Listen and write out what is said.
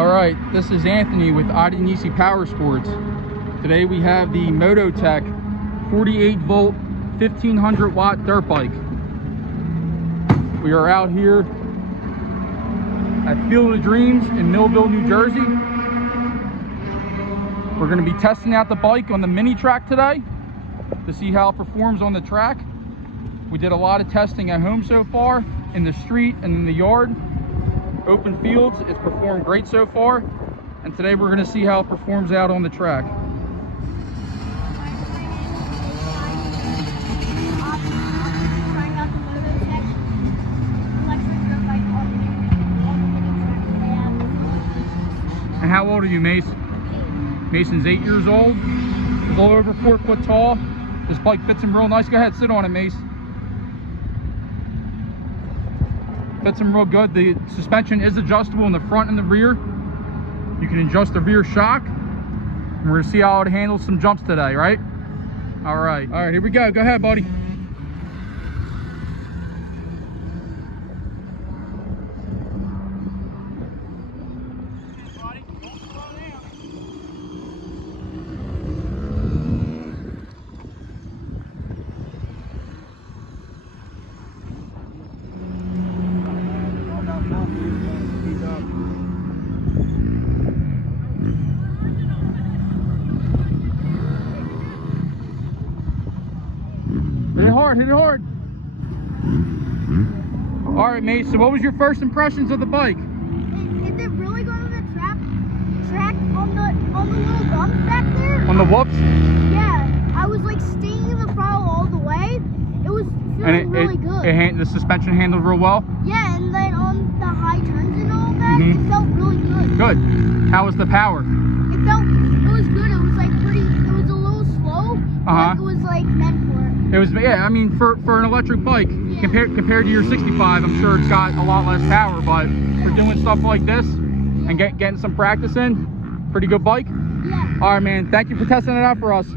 All right, this is Anthony with Nisi Power Sports. Today we have the Mototec 48 volt 1500 watt dirt bike. We are out here at Field of Dreams in Millville, New Jersey. We're going to be testing out the bike on the mini track today to see how it performs on the track. We did a lot of testing at home so far, in the street and in the yard. Open fields, it's performed great so far, and today we're going to see how it performs out on the track. And how old are you, Mace? Mason's 8 years old. He's a little over 4 foot tall. This bike fits him real nice. Go ahead, sit on it, Mace. Fits him real good. The suspension is adjustable in the front and the rear. You can adjust the rear shock. And we're gonna see how it handles some jumps today, right? All right, here we go. Go ahead, buddy. Hit it hard. All right, mate, so what was your first impressions of the bike? Is it really going on the track on the little bumps back there? On the whoops? Yeah, I was like staying in the throttle all the way. It was feeling really good. The suspension handled real well? Yeah, and then on the high turns and all that, it felt really good. Good. How was the power? It was good. It was like it was a little slow, but it was like meant for it. It was, yeah, I mean, for an electric bike, compared to your 65, I'm sure it's got a lot less power, but for doing stuff like this and getting some practice in, pretty good bike. Yeah. All right, man, thank you for testing it out for us.